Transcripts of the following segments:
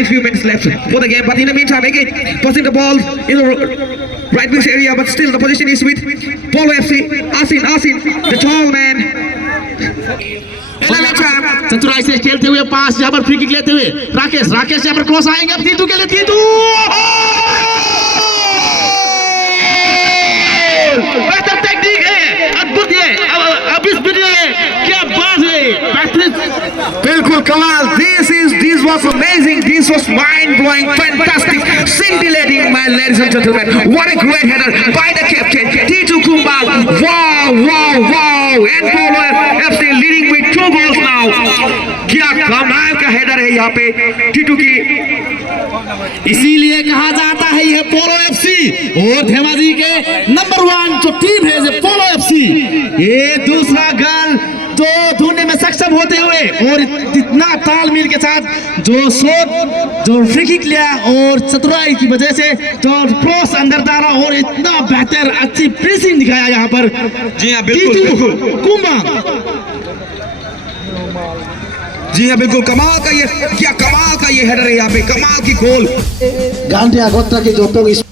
very few minutes left for the game. But in the meantime, again, tossing the ball in the right wing area, but still the position is with Polo FC. Asin, the tall man. चतुराई से खेलते हुए पास यहाँ पर free kick लेते हुए राकेश यहाँ पर क्रॉस आएंगे अब तीतू के लिए तीतू बेहतर टेक्निक है अद्भुत है अब इस वीडियो में क्या बात है बिल्कुल कमाल this was amazing, this was mind-blowing, fantastic, scintillating, man, ladies and gentlemen. What a great header by the captain Titu Kumbang. Wow, and Polo FC leading with 2 goals now. क्या कमाल का हेडर है यहाँ पे टीटू की, इसीलिए कहा जाता है यह पोलो एफसी और धेमाजी के नंबर 1 जो टीम है ये पोलो एफसी। ये दूसरा गोल जो ढूंढने में सक्षम होते हुए और इतना तालमेल के साथ जो फ्री किक लिया और चतुराई की वजह से जो क्रॉस अंदर डाला और इतना बेहतर अच्छी प्रेसिंग दिखाया यहाँ पर। जी हाँ बिल्कुल जी हाँ बिल्कुल कमाल का ये हेडर है यहाँ पे, कमाल की गोल। गांधी अगोत्रा के जोतों इस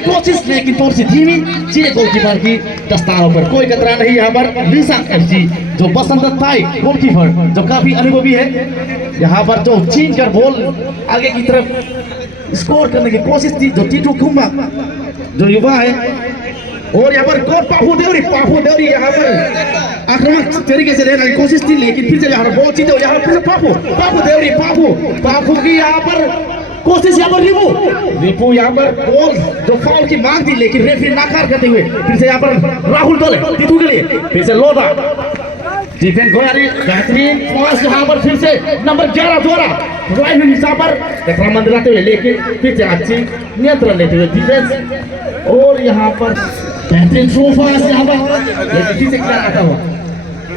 कोशिश लेकिन धीमी सीधे गोलकीपर की दस्तानों पर कोई खतरा नहीं। यहाँ पर लिसांग एफसी जो बसंत ताई गोलकीपर जो काफी अनुभवी है, यहाँ पर जो छीन कर बॉल आगे की तरफ स्कोर करने की कोशिश थी जो टीटू कुंबा जो युवा है, और यहाँ पर गोल पापू देवरी यहाँ पर आक्रामक तरीके से लेने की कोशिश थी, लेकिन फिर से यहाँ पर बॉल सीधे यहाँ पर फिर से पापू की यहाँ पर कोशिश, यहाँ पर रिपू यहाँ पर बॉल जो फाउल की मांग थी लेकिन रेफरी नाकार करते हुए फिर से यहाँ पर राहुल डोले टीटू के लिए फिर से लोटा डिफेंस गोयारी बेहतरीन पास यहाँ पर फिर से नंबर 11 द्वारा ड्राइव हिस्सा पर आक्रमण दिलाते हुए लेकिन फिर से अच्छी नियंत्रण लेते हुए डिफेंस, और यहाँ पर बेहतरीन थ्रो पास यहाँ पर लेकिन फिर से क्या आता हुआ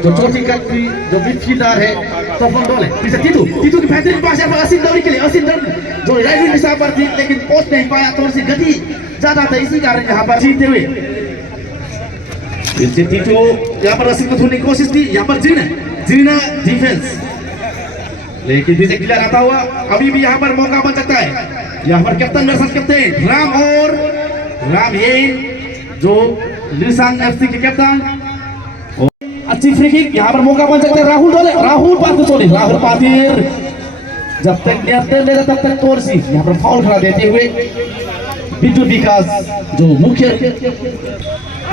जो चौथी कट्टी जो मिडफील्डर है सफल डोले फिर से टीटू की बेहतरीन पास यहाँ पर असीम दौरी के लिए असीम जो राइट हिस्सा पर थी लेकिन पहुंच नहीं पाया, थोड़ी सी गति ज्यादा था इसी कारण यहाँ पर जीतते हुए टीटू यहाँ पर असीम को ढूंढने की कोशिश थी, यहाँ पर जीना डिफेंस लेकिन फिर से क्लियर आता हुआ अभी भी यहाँ पर मौका बन सकता है। यहाँ पर कैप्टन वर्सेस कैप्टन राम येन जो लिसांग एफसी के कैप्टन, अच्छी फ्री किक यहाँ पर मौका बन सकता है। राहुल पातिर जब तक नियंत्रण लेगा तब तक तोरसी यहाँ पर फाउल करा देते हुए विद्युत विकास जो मुख्य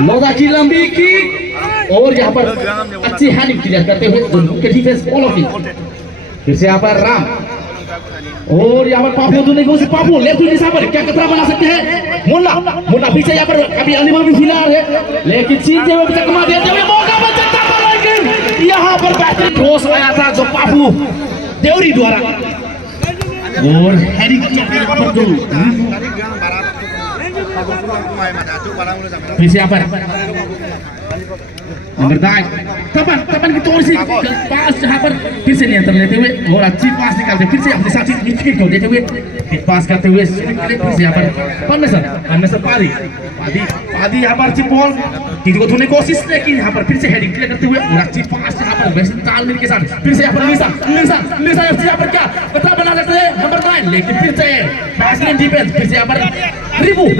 लोधा की लंबी की, और यहाँ पर अच्छी हैंडिंग क्लियर करते हुए जो मुख्य डिफेंस पोलो की फिर से यहाँ पर राम, और यहाँ पर पापू पापू लेफ्ट दिशा पर क्या खतरा बना सकते हैं मुन्ना मुन्ना पीछे यहाँ पर अभी अनिमल भी फिलहाल है, लेकिन सीधे हुए चकमा देते हुए मौका बचता था, लेकिन यहाँ पर बेहतरीन क्रॉस आया था जो पापू देवरी द्वारा और हैरी पीछे यहाँ पर नंबर 9 तपन की तोड़ सी पास जहाँ पर फिर से नियंत्रण लेते हुए और अच्छी पास निकालते फिर से अपने साथी मिडफील्ड को देते हुए पास करते हुए फिर से यहाँ पर परमेश्वर पादी यहाँ पर अच्छी बॉल टीम को धोने की कोशिश, लेकिन यहाँ पर फिर से हेडिंग क्लियर करते हुए और अच्छी पास यहाँ पर वैसे तालमेल के साथ फिर से यहाँ पर निशा यहाँ पर क्या पता बना लेते हैं नंबर 9, लेकिन फिर से बैट्समैन डिफेंस फिर से यहाँ पर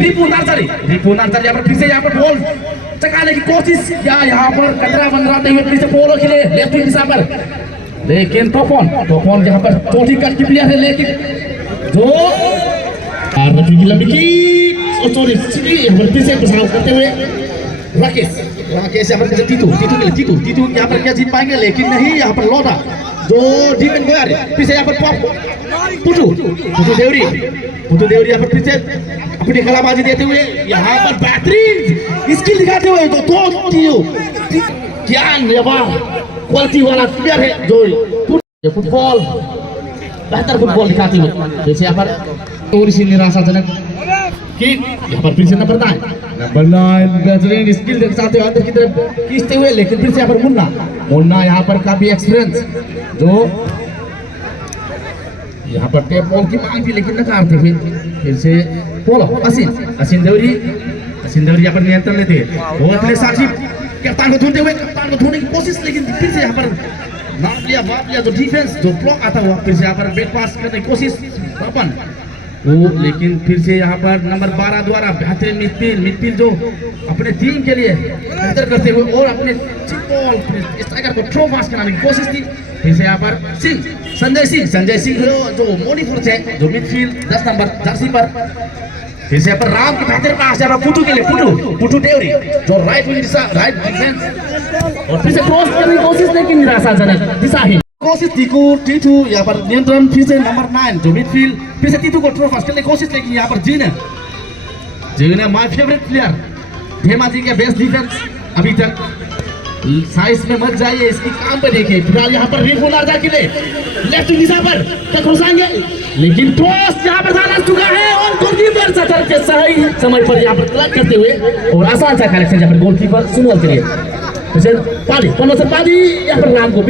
रिपू नार्जारी यहाँ पर फिर से यहाँ पर बॉल चकाने की कोशिश या यहाँ पर कतरा बनवाते हुए फिर से बॉल के लिए लेफ्ट विंग दिशा पर, लेकिन टोफोन यहाँ पर चोटी कट की प्लेयर है, लेकिन जो की लंबी की सॉरी फिर से बचाव करते हुए राकेश यहाँ पर तीतू यहाँ पर क्या जीत पाएंगे, लेकिन नहीं यहाँ पर लौटा जो डिफेंस गोयार फिर से यहाँ पर पुटू देवरी यहाँ पर फिर से अपनी कलाबाजी देते हुए यहाँ पर बेहतरीन स्किल दिखाते हुए ज्ञान क्वालिटी वाला प्लेयर है जो फुटबॉल बेहतर फुटबॉल दिखाते हुए जैसे यहाँ पर थोड़ी सी निराशाजनक कि यहाँ पर फिर से नंबर 9 बेहतरीन स्किल दिखाते हुए अंदर की तरफ खींचते हुए, लेकिन फिर से यहाँ पर मुन्ना यहाँ पर काफी एक्सपीरियंस जो यहाँ पर टेप बॉल की मांग थी, लेकिन नकारते हुए फिर से बोलो असीन देवरी यहाँ पर नियंत्रण लेते वो अपने साथी कप्तान को धोने की कोशिश, लेकिन फिर से यहाँ पर नाप लिया जो डिफेंस जो ब्लॉक आता हुआ फिर से यहाँ पर बैक पास करने की कोशिश अपन वो, लेकिन फिर से यहाँ पर नंबर 12 द्वारा बेहतरीन मिडफील्ड जो अपने टीम के लिए बेहतर करते हुए और अपने स्ट्राइकर को थ्रो पास कराने की कोशिश की, फिर से यहाँ पर संजय सिंह जो मोनीफोर्स है जो मिडफील्ड 10 नंबर जर्सी पर, फिर से यहाँ पर राम की बेहतर पास यहाँ पर पुटू के लिए पुटू देवरी जो राइट डिफेंस और फिर से क्रॉस करने की कोशिश, लेकिन निराशाजनक दिशाहीन कोशिश टीटू यहाँ पर नियंत्रण फिर से नंबर 9 जो मिडफील्ड फिर से टीटू को थ्रो पास करने की कोशिश, लेकिन यहाँ पर जीने माय फेवरेट प्लेयर धेमाजी के बेस्ट डिफेंस अभी तक साइज में मत जाइए, इसकी काम पे देखिए। फिलहाल यहाँ पर रिपू नार्जा के लिए लेफ्ट दिशा पर तक घुसाएंगे, लेकिन क्रॉस यहाँ पर डाला चुका है और गोलकीपर सतर के सही समय पर यहाँ पर क्लच करते हुए और आसान सा कलेक्शन यहाँ पर गोलकीपर सुनील के लिए पादी यहाँ पर राम को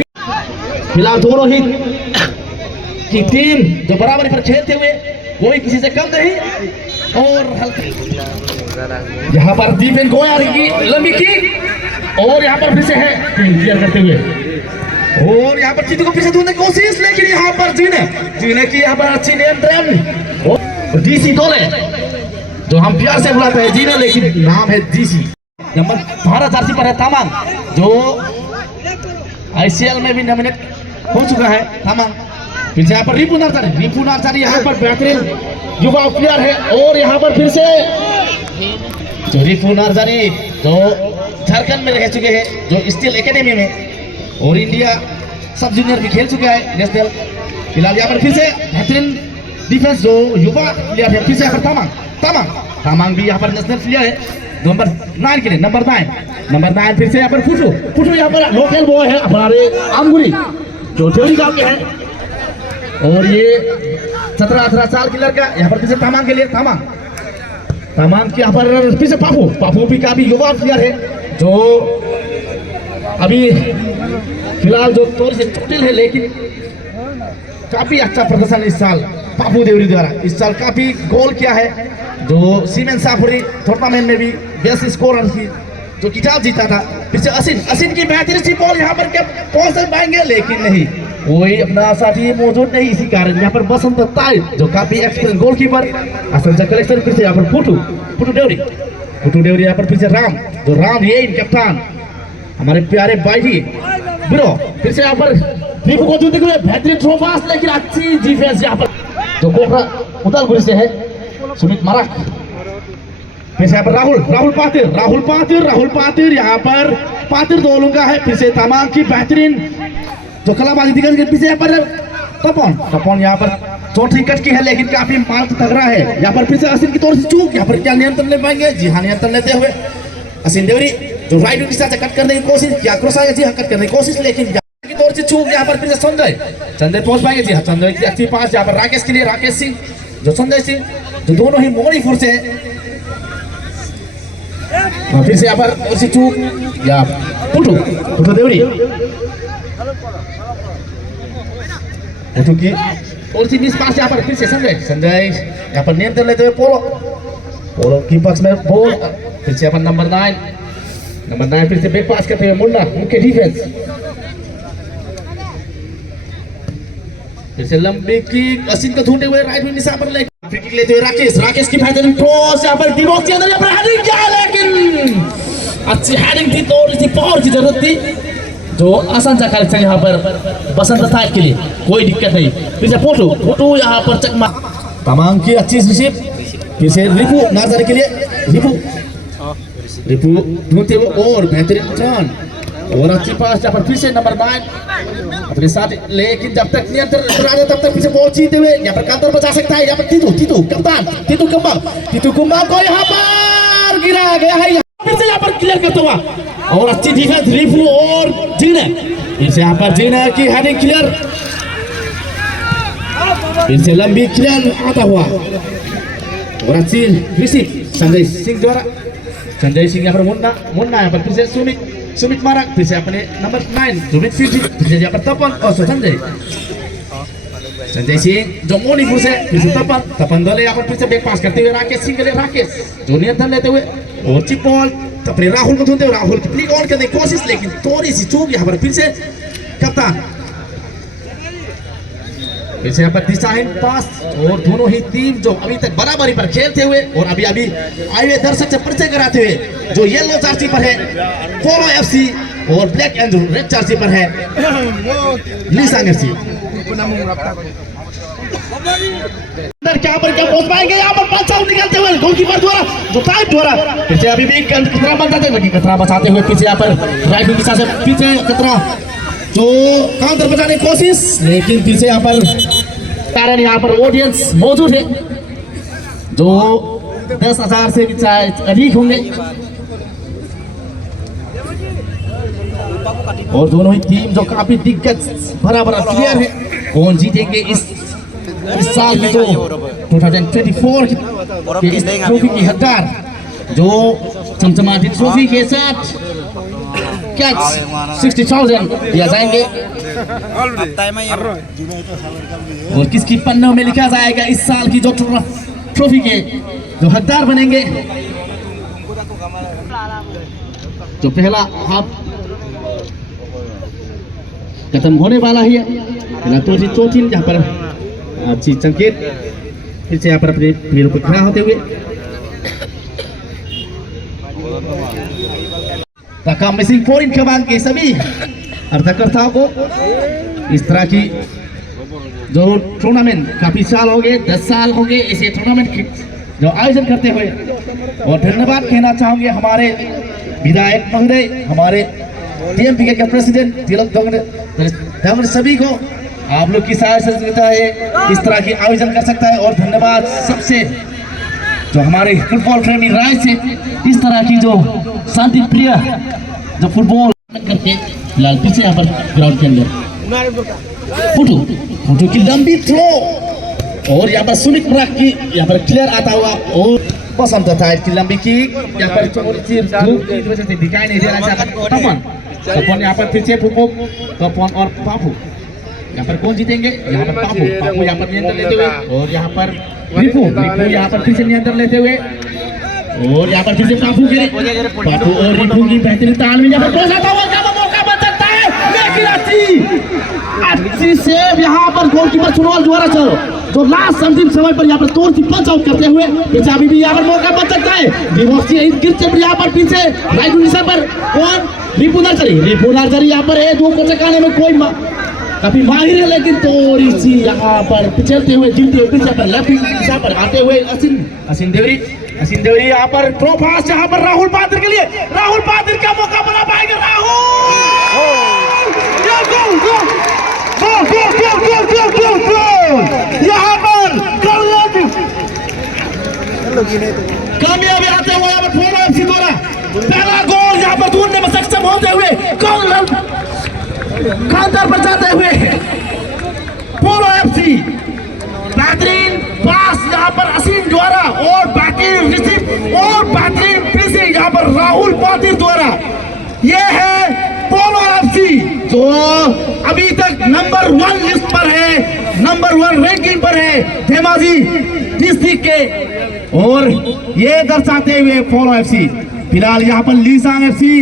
फिलहाल दोनों ही की टीम जो बराबरी पर खेलते हुए कोई किसी से कम नहीं और यहाँ पर डिफेंस गोयार की लंबी किक और यहाँ पर फिर से है क्लियर करते हुए और यहाँ पर चीतू को फिर से ढूंढने की कोशिश, लेकिन यहाँ पर जीने की यहाँ पर अच्छी नियंत्रण और डीसी तोले जो हम प्यार से बुलाते हैं जीने, लेकिन नाम है डीसी नंबर 12 जर्सी पर है तामांग जो आईसीएल में भी नॉमिनेट हो चुका है तामांग। फिर से यहाँ पर रिपू नार्जारी यहाँ पर बेहतरीन युवा प्लेयर है और यहाँ पर फिर से जो रिपू नार्जारी जो झारखंड में रह चुके हैं जो स्टील एकेडमी में और इंडिया सब जूनियर भी खेल चुका है नेशनल। फिलहाल यहाँ पर फिर से बेहतरीन डिफेंस जो युवा प्लेयर है फिर से यहाँ पर तामांग भी यहाँ पर नेशनल प्लेयर है नंबर 9 के लिए नंबर 9 फिर से यहाँ पर फुटू यहाँ पर लोकल बॉय है हमारे आमगुरी जो जोड़ी गांव के हैं और ये 17-18 साल की लड़का यहाँ पर फिर से तामांग के लिए तामांग के यहाँ पर फिर से पापू भी काफी युवा प्लेयर है जो अभी फिलहाल जो थोड़ी सी चोटिल है, लेकिन काफी अच्छा प्रदर्शन इस साल पापू देवरी द्वारा इस साल काफी गोल किया है जो सीमेंट साफुरी टूर्नामेंट में भी बेस्ट स्कोरर थी जो खिताब जीता था। फिर से असिन की बेहतरीन सी बॉल यहाँ पर क्या पहुंच पाएंगे, लेकिन नहीं कोई अपना साथी मौजूद नहीं, इसी कारण यहाँ पर बसंत ताई जो काफी एक्सपीरियंस गोलकीपर असल से कलेक्शन फिर से यहाँ पर पुटू देवरी यहाँ पर फिर से राम ये कप्तान हमारे प्यारे भाई ब्रो फिर से यहाँ पर दीपू को देखते हुए बेहतरीन थ्रो पास, लेकिन अच्छी डिफेंस यहाँ पर जो कोकरा उदालगुरी से है सुमित मारक। फिर से यहाँ पर राहुल पातिर यहाँ पर पातिर दो लूंगा है। फिर से तामांग की बेहतरीन जो कलाबाजी दिखाई पीछे यहाँ पर तपन यहाँ पर चौथी कट की है लेकिन काफी माल तगड़ा है। यहाँ पर फिर से असिन की तौर से चूक, यहाँ पर क्या नियंत्रण ले पाएंगे? जी हाँ, नियंत्रण लेते हुए असिन देवरी जो राइट विंग से कट करने की कोशिश, क्या क्रॉस आएगा? जी हाँ, कट करने की कोशिश, लेकिन की तौर से चूक। यहाँ पर फिर से संजय पहुंच पाएंगे? जी हाँ, संजय की अच्छी पास। यहाँ पर राकेश के लिए राकेश सिंह, जो संजय सिंह, जो दोनों ही मणिपुर से फिर से यहाँ पर चूक या पुटू देवरी की और सी मिस पास। यहाँ पर फिर से संजय यहाँ पर नियंत्रण लेते हुए पोलो की पक्ष में बॉल। फिर से यहाँ पर नंबर 9 फिर से बैक पास करते हुए मुन्ना, मुख्य डिफेंस। फिर से लंबी किक असिन को ढूंढते हुए राइट विंग दिशा पर फ्री किक लेते हुए राकेश की बेहतरीन क्रॉस। यहाँ पर दिमाग के अंदर यहाँ पर हेडिंग किया, लेकिन अच्छी हेडिंग थी, थोड़ी सी पावर की जरूरत थी जो आसान सा कार्य था यहाँ पर बसंत था के लिए, कोई दिक्कत नहीं। फिर से फोटो यहाँ पर चकमा तमाम की अच्छी रिसीव। फिर से रिपू नाजर के लिए रिपू ढूंढते हुए और बेहतरीन टर्न और अच्छी पास। यहाँ पर फिर से नंबर 9 अपने साथ, लेकिन जब तक नियंत्रण तब तक फिर से बॉल जीते हुए यहाँ पर काउंटर बचा सकता है। यहाँ पर तीतू कप्तान तीतू कुंबा को यहाँ पर गिरा गया है। फिर से यहाँ पर क्लियर करता हुआ और अच्छी डिफेंस रिपू और जीने। फिर से यहाँ पर जीने की हेडिंग क्लियर, फिर से लंबी क्लियर आता हुआ और अच्छी रिसीव संजय सिंह द्वारा। संजय सिंह यहाँ पर मुन्ना यहाँ पर फिर से सुमित मारा। फिर से अपने नंबर 9 सुमित फिर से यहाँ पर तपन और संजय सिंह जो मणिपुर से, फिर से तपन दले यहाँ पर फिर से बैक पास करते हुए राकेश सिंह के लिए राकेश जो नियंत्रण लेते हुए और चिप बॉल अपने राहुल को ढूंढते हुए राहुल की प्ले ऑन करने की कोशिश, लेकिन थोड़ी सी चूक। यहाँ पर फिर से कप्तान, फिर से यहाँ पर दिशाहीन पास और दोनों ही टीम जो अभी तक बराबरी पर खेलते हुए और अभी आए हुए दर्शक से परिचय कराते हुए जो येलो जर्सी पर है पोलो एफसी और ब्लैक एंड रेड जर्सी पर है लीसांग एफसी। क्या पहुंच पाएंगे? यहाँ पर 5 आउट निकालते हुए गोलकीपर द्वारा जो टाइप द्वारा फिर से अभी भी कतरा बचाते हुए फिर से यहाँ पर राइट विंग से पीछे कतरा जो काउंटर बचाने की कोशिश, लेकिन फिर से यहाँ पर कारण यहाँ पर ऑडियंस मौजूद है जो 10,000 से भी अधिक होंगे और दोनों ही टीम जो काफी दिग्गज बराबर क्लियर है। कौन जीतेंगे इस साल की जो 2024 की इस ट्रॉफी की हकदार जो चमचमाती ट्रॉफी के साथ कैच 60,000 दिया जाएंगे और किसकी पन्नों में लिखा जाएगा इस साल की जो ट्रॉफी के जो हकदार बनेंगे। जो पहला हाफ खत्म होने वाला है, चौथी यहाँ पर अच्छी संकेत फिर से यहाँ पर अपने पैरों पर खड़ा होते हुए रकम मिसिंग पॉइंट कमान के सभी अर्थकर्ताओं को इस तरह की जो टूर्नामेंट काफी साल हो गए, 10 साल हो गए इसे टूर्नामेंट जो आयोजन करते हुए, और धन्यवाद कहना चाहूंगे हमारे विधायक महोदय, हमारे टीएमपीके के प्रेसिडेंट तिलक दंगड़ सभी को। आप लोग की सहायता है इस तरह की आयोजन कर सकता है। और धन्यवाद सबसे जो हमारे फुटबॉल प्रेमी राय से इस तरह की जो शांति प्रिय जो फुटबॉल करके फिलहाल पीछे यहाँ पर ग्राउंड के अंदर फुटू की लंबी थ्रो और यहाँ पर सुमित मराक की यहाँ पर क्लियर आता हुआ और पसंद था इसकी लंबी की यहाँ पर धूप की वजह से दिखाई नहीं दे रहा है। तपन यहाँ पर फिर से तपन और पापू यहाँ पर कौन जीतेंगे? यहाँ पर पापू यहाँ पर नियंत्रण लेते हुए और यहाँ पर रिपू यहाँ पर फिर से नियंत्रण लेते हुए और यहाँ पर फिर से पापू और रिपू की बेहतरीन तालमेल यहाँ पर मौका बन सकता है, लेकिन अच्छी सेव यहाँ पर गोलकीपर सुनवाल द्वारा चलो जो लास्ट अंतिम समय पर यहाँ पर तोड़ सी पंच आउट करते हुए पीछे अभी भी यहाँ पर मौका बन सकता है। गिरते यहाँ पर पीछे राइट दिशा पर कौन? रिपू नर्सरी यहाँ पर है, 2 को चकाने में कोई काफी माहिर है, लेकिन थोड़ी सी यहाँ पर पिछलते हुए जीतते हुए पीछे पर लेफ्ट दिशा पर आते हुए असिन देवरी यहाँ पर थ्रो पास यहाँ पर राहुल पात्र के लिए, राहुल पात्र का मौका बना पाएंगे यहाँ पर कामयाबी आते हुए यहाँ पर पोलो एफसी द्वारा पहला गोल यहाँ पर ढूंढने में सक्षम होते हुए काउंटर पर जाते हुए पोलो एफसी बेहतरीन पास यहाँ पर असीम द्वारा और बेहतरीन रिसीव और बेहतरीन फिनिशिंग यहाँ पर राहुल पाटिल द्वारा। ये है पोलो एफसी जो अभी तक नंबर 1 लिस्ट पर है, नंबर 1 रैंकिंग पर है धेमाजी डिस्ट्रिक्ट के। और ये दर्शाते हुए पोलो एफसी फिलहाल यहाँ पर लीसांग एफसी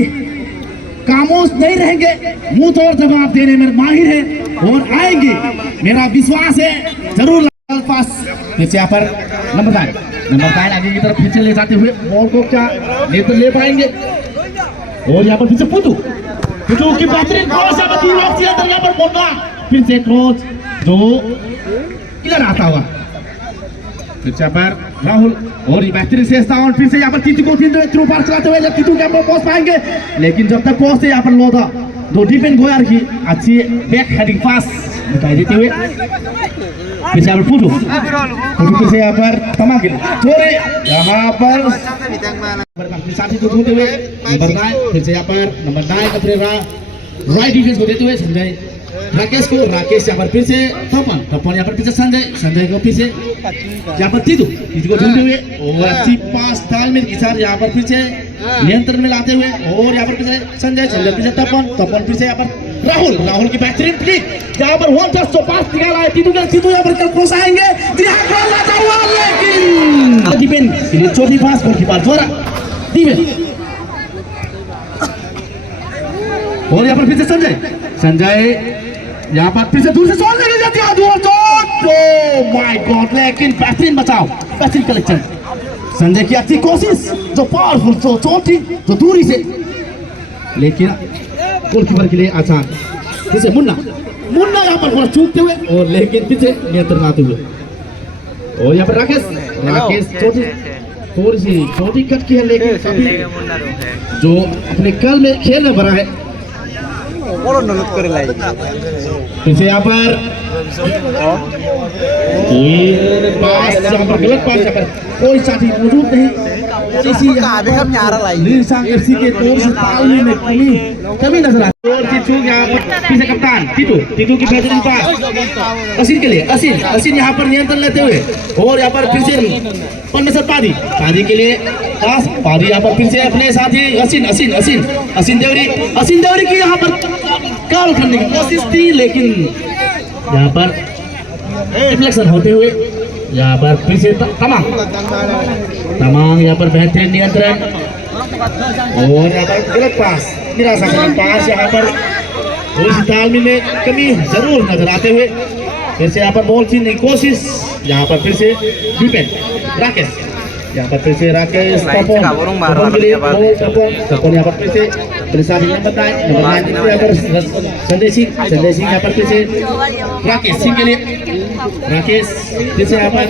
खामोश नहीं रहेंगे, मुंह तोड़ जवाब देने में माहिर है और आएंगे, मेरा विश्वास है जरूर। पास फिर से यहाँ पर नंबर 9 आगे की तरफ फिर से ले जाते हुए बॉल को क्या ले पाएंगे। और यहाँ पर फिर से पुतू की बेहतरीन क्रॉस यहाँ पर बोलना फिर से क्रॉस जो इधर आता हुआ फिर से यहाँ पर राहुल और ये बेहतरीन से फिर से यहाँ पर तीतू को थ्रू पार चलाते हुए जब तीतू के पहुंच पाएंगे, लेकिन जब तक पहुंचते यहाँ पर लोधा दो डिफेंड गोयार की अच्छी बैक हेडिंग पास दिखाई देते हुए फिर से यहाँ पर फुटू फिर से यहाँ पर तमाकिल छोरे यहाँ पर साथी को ढूंढते हुए नंबर 9 फिर से यहाँ पर नंबर 9 अपने राइट डिफेंस को देते हुए संजय राकेश को, राकेश यहाँ पर फिर से तपन यहाँ पर फिर से संजय को फिर से यहाँ पर तीतू को ढूंढते हुए और अच्छी पास तालमेल के साथ यहाँ पर फिर से नियंत्रण में लाते हुए और यहाँ पर फिर से संजय फिर से तपन फिर से यहाँ पर राहुल की बेहतरीन फ्लिक यहाँ पर 1 टच जो पास निकाला है तीतू यहाँ पर क्रॉस आएंगे लेकिन डिफेंस छोटी पास गोलकीपर द्वारा और यहाँ पर फिर से संजय यहाँ पर फिर से दूर से शॉट लेके जाती है, दूर शॉट, ओह माय गॉड, लेकिन बेहतरीन बचाव, बेहतरीन कलेक्शन संजय की अच्छी कोशिश जो पावरफुल जो चोटी जो दूरी से, लेकिन गोलकीपर के लिए आसान। फिर से मुन्ना यहाँ पर थोड़ा चूकते हुए और लेकिन फिर से नियंत्रण आते हुए और यहाँ पर राकेश थोड़ी सी छोटी कट की है, लेकिन जो अपने कल में खेल में भरा है। फिर से यहाँ पर गलत पास यहाँ पर कोई साथी मौजूद नहीं, एफसी के तौर से तालमेल में कमी नजर आती है। यहाँ पर पीछे कप्तान तीतू की बेहतरीन पास असीन के लिए असीन यहाँ पर नियंत्रण लेते हुए और यहाँ पर फिर से परमेश्वर पादी के लिए पास पादी यहाँ पर फिर से अपने साथी असीन देवरी की यहाँ पर कॉल करने की कोशिश थी, लेकिन यहाँ पर रिफ्लेक्शन होते हुए यहाँ पर फिर से तमाम यहाँ पर बेहतरीन नियंत्रण और यहाँ पर गलत पास निराशाजनक पास यहाँ पर थोड़ी सी तालमेल में कमी जरूर नजर आते हुए फिर से यहाँ पर बॉल छीनने की कोशिश, यहाँ पर फिर से डिफेंड राकेश यहाँ पर फिर से राकेश तपन के लिए तपन यहाँ पर फिर से अपने साथ नंबर 9 संजय सिंह यहाँ पर फिर से राकेश सिंह के लिए राकेश फिर से यहाँ पर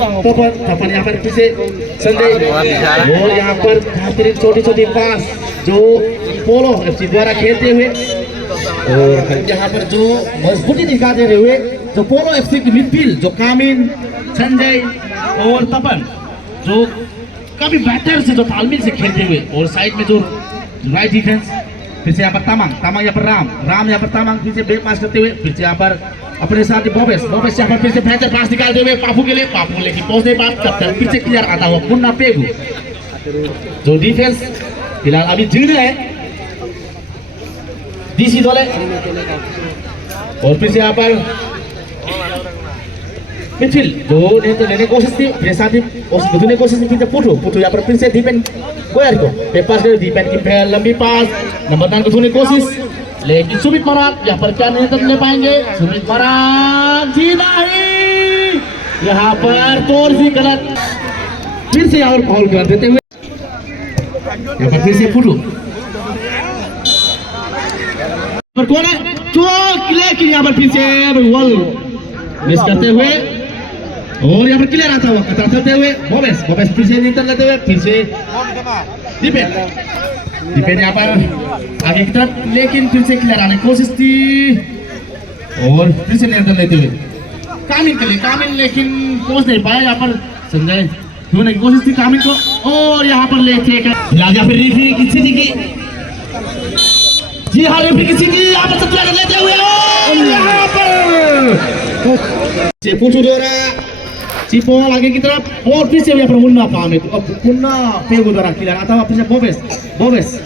तपन यहाँ पर फिर से संजय और यहाँ पर बेहतरीन छोटी पास जो पोलो एफसी द्वारा खेलते हुए और यहाँ पर जो मजबूती दिखाते हुए जो पोलो एफसी की मिडफील्ड जो कामिन संजय और तपन जो काफी बेहतर से जो तालमेल से खेलते हुए और साइड में जो राइट डिफेंस फिर से यहाँ पर तामांग यहाँ पर राम यहाँ पर तामांग फिर से ब्रेक पास करते हुए फिर से यहाँ पर अपने साथ बॉबेस यहाँ पर फिर से बेहतर पास निकालते हुए पापू के लिए पापू लेकिन पहुंचने बाद तब तक फिर से क्लियर आता हुआ मुन्ना पेगू जो डिफेंस फिलहाल अभी जीर्ण है डीसी दौले और फिर से यहाँ पर मिडफील्ड जो लेने की कोशिश थी फिर साथ ही बदलने की कोशिश थी, फिर से पुटू यहाँ पर फिर से दीपेन गोयर को पास कर दीपेन की लंबी पास नंबर 9 को धोने की कोशिश, लेकिन सुमित मराठ यहाँ पर क्या नियंत्रण ले पाएंगे। सुमित मराठ जी नहीं, यहाँ पर तोड़ सी गलत फिर से और फाउल कर देते हुए यहाँ पर फिर से पुटू पर कौन है चौक, लेकिन यहाँ पर फिर से बॉल मिस करते हुए और यहाँ पर क्लियर आता हुआ कतार चलते हुए बॉबेस फिर से नियंत्रण लेते हुए फिर से डिपेंड यहाँ पर आगे की तरफ, लेकिन फिर से क्लियर आने की कोशिश थी और फिर से नियंत्रण लेते हुए कामिन के लिए लेकिन पहुंच नहीं पाया यहाँ पर संजय धोने की कोशिश थी कामिल को और यहाँ पर ले थे फिलहाल यहाँ पर रेफरी की स्थिति की जी हाँ रेफरी की स्थिति यहाँ पर सत्या कर लेते हुए और यहाँ पर पुटू द्वारा चिपोल आगे की तरफ और फिर से यहाँ पर मुन्ना कामिल मुन्ना पेगो द्वारा खिला आता हुआ फिर से बोबेस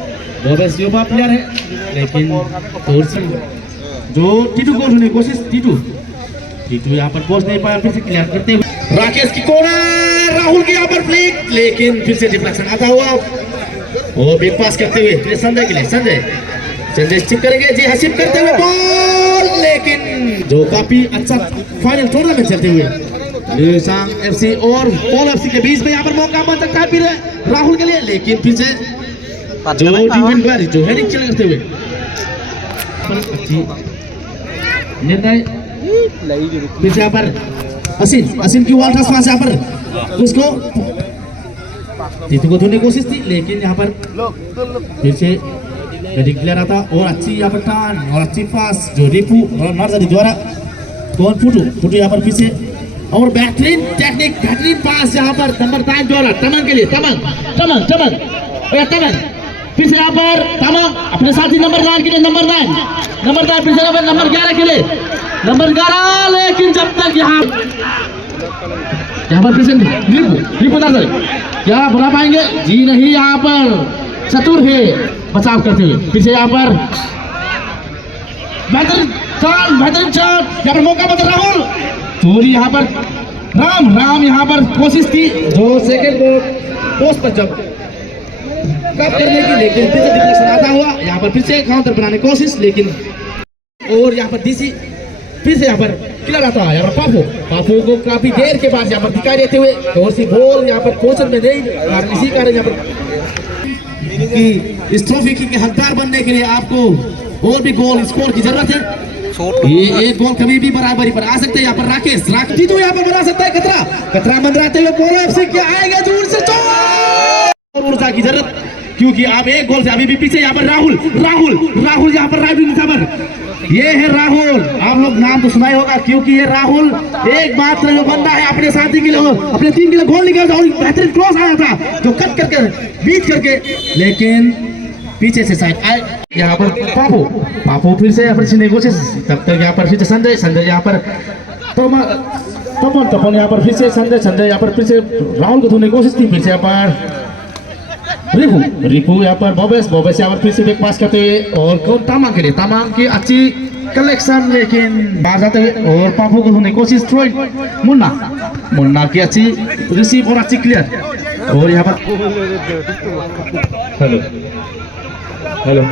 युवा प्लेयर है लेकिन जो टीटू को ढूंढने की कोशिश टीटू यहाँ पर पहुंच नहीं पाया फिर से क्लियर करते हुए राकेश की कॉर्नर राहुल की यहाँ पर फ्लिक लेकिन फिर से डिफ्लेक्शन आता हुआ और बिग पास करते हुए फिर संजय के लिए संजय स्टिक करेंगे जी हसीब करते हुए बॉल लेकिन जो काफी अच्छा फाइनल टूर्नामेंट चलते हुए लिसांग एफसी और पोलो एफसी के बीच में यहाँ पर मौका बन सकता है फिर राहुल के लिए लेकिन फिर से जो डिफेंडर जो हेडिंग चल करते हुए निर्णय फिर से यहाँ पर असीम की वॉल टच पास यहाँ पर उसको जीतू को धोने की कोशिश थी लेकिन यहाँ पर फिर से हेडिंग क्लियर आता और अच्छी यहाँ पर टर्न और अच्छी पास जो रिपू और नर्सरी द्वारा कौन फुटू यहाँ पर फिर से और बेहतरीन टेक्निक बेहतरीन पास यहाँ पर नंबर 9 द्वारा तमंग के लिए तमंग फिर से यहाँ पर तमंग अपने साथी नंबर 9 के लिए नंबर 9 फिर से नंबर 11 के लिए नंबर 11 लेकिन जब तक यहाँ पर फिर से रिपू नर्सरी क्या बुला पाएंगे जी नहीं यहाँ पर चतुर है बचाव करते हुए फिर से यहाँ पर बेहतरीन शॉट यहाँ पर मौका बता राहुल चोरी यहाँ पर राम यहाँ पर कोशिश की जो सेकंड पोस्ट पर जब कब करने की लेकिन फिर से डिफ्लेक्शन आता हुआ यहाँ पर फिर से काउंटर बनाने की कोशिश लेकिन और यहाँ पर डीसी फिर से यहाँ पर किलर आता है यहाँ पर पापू को काफी देर के बाद यहाँ पर दिखाई देते हुए और सी बॉल यहाँ पर पोजीशन में नहीं और इसी कारण यहाँ पर कि इस ट्रॉफी के हकदार बनने के लिए आपको और भी गोल स्कोर की जरूरत है ये एक गोल कभी भी बराबरी पर आ सकते हैं यहाँ पर राकेश तो यहाँ पर बना सकता है खतरा मंडराते हुए पोलो एफसी के आएगा दूर से ऊर्जा की जरूरत क्योंकि आप एक गोल से अभी भी पीछे यहाँ पर राहुल यहाँ पर राइट पर ये है राहुल आप लोग नाम तो सुना ही होगा क्योंकि ये राहुल एकमात्र जो बंदा है अपने साथी के लिए अपने टीम के लिए गोल निकाला था और बेहतरीन क्रॉस आया था जो कट करके बीच करके लेकिन पीछे से साइड आए यहाँ पर पापू फिर से यहाँ पर छीनने की कोशिश तब तक यहाँ पर फिर से संजय यहाँ पर तपन यहाँ पर फिर से संजय यहाँ पर फिर से राहुल को धोने की कोशिश थी फिर से यहाँ पर रिपू यहाँ पर बोबेस यहाँ पर फिर से बैक पास करते हुए और कौन तामांग के लिए तामांग की अच्छी कलेक्शन लेकिन बाहर जाते हुए और पापू को धोने की कोशिश मुन्ना की अच्छी रिसीव और अच्छी क्लियर और यहाँ पर हेलो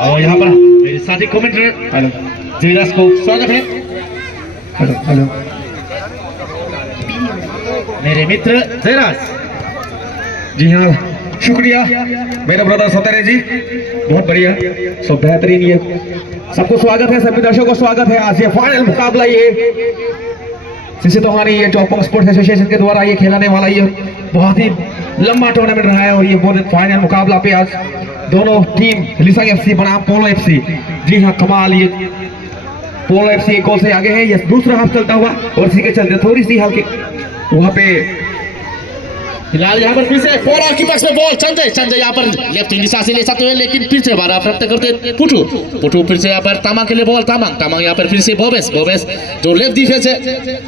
और यहाँ पर मेरे साथी कमेंटेटर जयराज को स्वागत है हेलो मेरे मित्र जयराज जी हाँ शुक्रिया मेरे ब्रदर सौतेरे जी बहुत बढ़िया सब बेहतरीन ये सबको स्वागत है सभी दर्शकों को स्वागत है आज ये फाइनल मुकाबला ये जिसे तो हमारी ये टॉप स्पोर्ट्स एसोसिएशन के द्वारा ये खिलाने वाला ये बहुत ही लंबा टूर्नामेंट रहा है और ये बहुत फाइनल मुकाबला पे आज दोनों टीम लिसांग एफसी बनाम पोलो एफसी जी हाँ कमाल ये पोलो एफसी एक गोल से आगे है ये दूसरा हाफ चलता हुआ और इसी के चलते थोड़ी सी हल्की वहाँ पे फिलहाल यहाँ पर फिर से पोलो की बॉक्स में बॉल संजय यहाँ पर लेफ्ट दिशा से ले सकते हैं लेकिन फिर से बारह प्राप्त करते पुटू फिर से यहाँ पर तामांग के लिए बॉल तामांग यहाँ पर फिर से बोबेस जो लेफ्ट डिफेंस है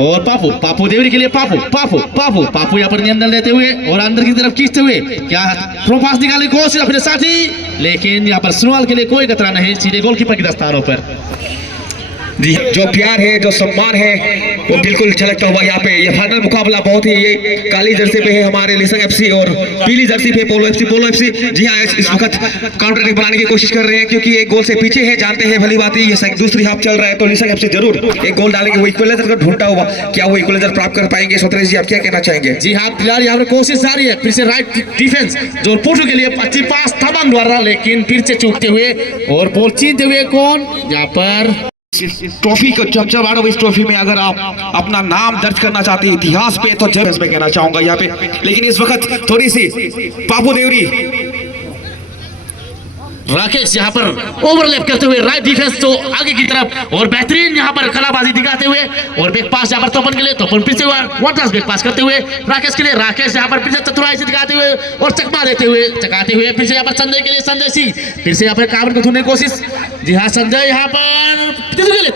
और पापू देवरी के लिए पापू यहाँ पर नियंत्रण लेते हुए और अंदर की तरफ खींचते हुए क्या प्रोपास निकालने की कोशिश अपने साथी लेकिन यहाँ पर सुनवाल के लिए कोई खतरा नहीं सीधे गोलकीपर की दस्तारों पर जी जो प्यार है जो सम्मान है वो बिल्कुल झलकता हुआ यहाँ पे ये फाइनल मुकाबला बहुत ही ये काली जर्सी पे है हमारे लिसांग एफसी और पीली जर्सी पे पोलो एफसी जी हाँ इस वक्त काउंटर अटैक बनाने की कोशिश कर रहे हैं क्योंकि एक गोल से पीछे है जानते हैं भली बात ये दूसरी हाफ चल रहा है तो लिसांग एफसी जरूर एक गोल डालेंगे वो इक्वलाइजर का ढूंढता हुआ क्या वो इक्वलाइजर प्राप्त कर पाएंगे सौतेरे जी आप क्या कहना चाहेंगे जी हाँ फिलहाल यहाँ पर कोशिश जारी है फिर से राइट डिफेंस जो पुटू के लिए अच्छी पास तामांग द्वारा लेकिन फिर से चूकते हुए और बॉल छीनते हुए कौन यहाँ पर ट्रॉफी को जब इस ट्रॉफी में अगर आप अपना नाम दर्ज करना चाहते हैं इतिहास पे तो जब मैं कहना चाहूंगा यहाँ पे लेकिन इस वक्त थोड़ी सी पापू देवरी राकेश यहाँ पर ओवरलैप करते हुए राइट डिफेंस तो आगे की तरफ और बेहतरीन यहाँ पर कलाबाजी दिखाते हुए और बैक पास यहाँ पर तोपन के लिए तोपन फिर से वन टच बैक पास करते हुए राकेश के लिए राकेश यहाँ पर फिर से चतुराई से दिखाते हुए और चकमा देते हुए चकाते हुए फिर से यहाँ पर संजय के लिए संजय सिंह फिर से यहाँ पर कामन को ढूंढने की कोशिश। जी हाँ संजय यहाँ पर तीतू के लिए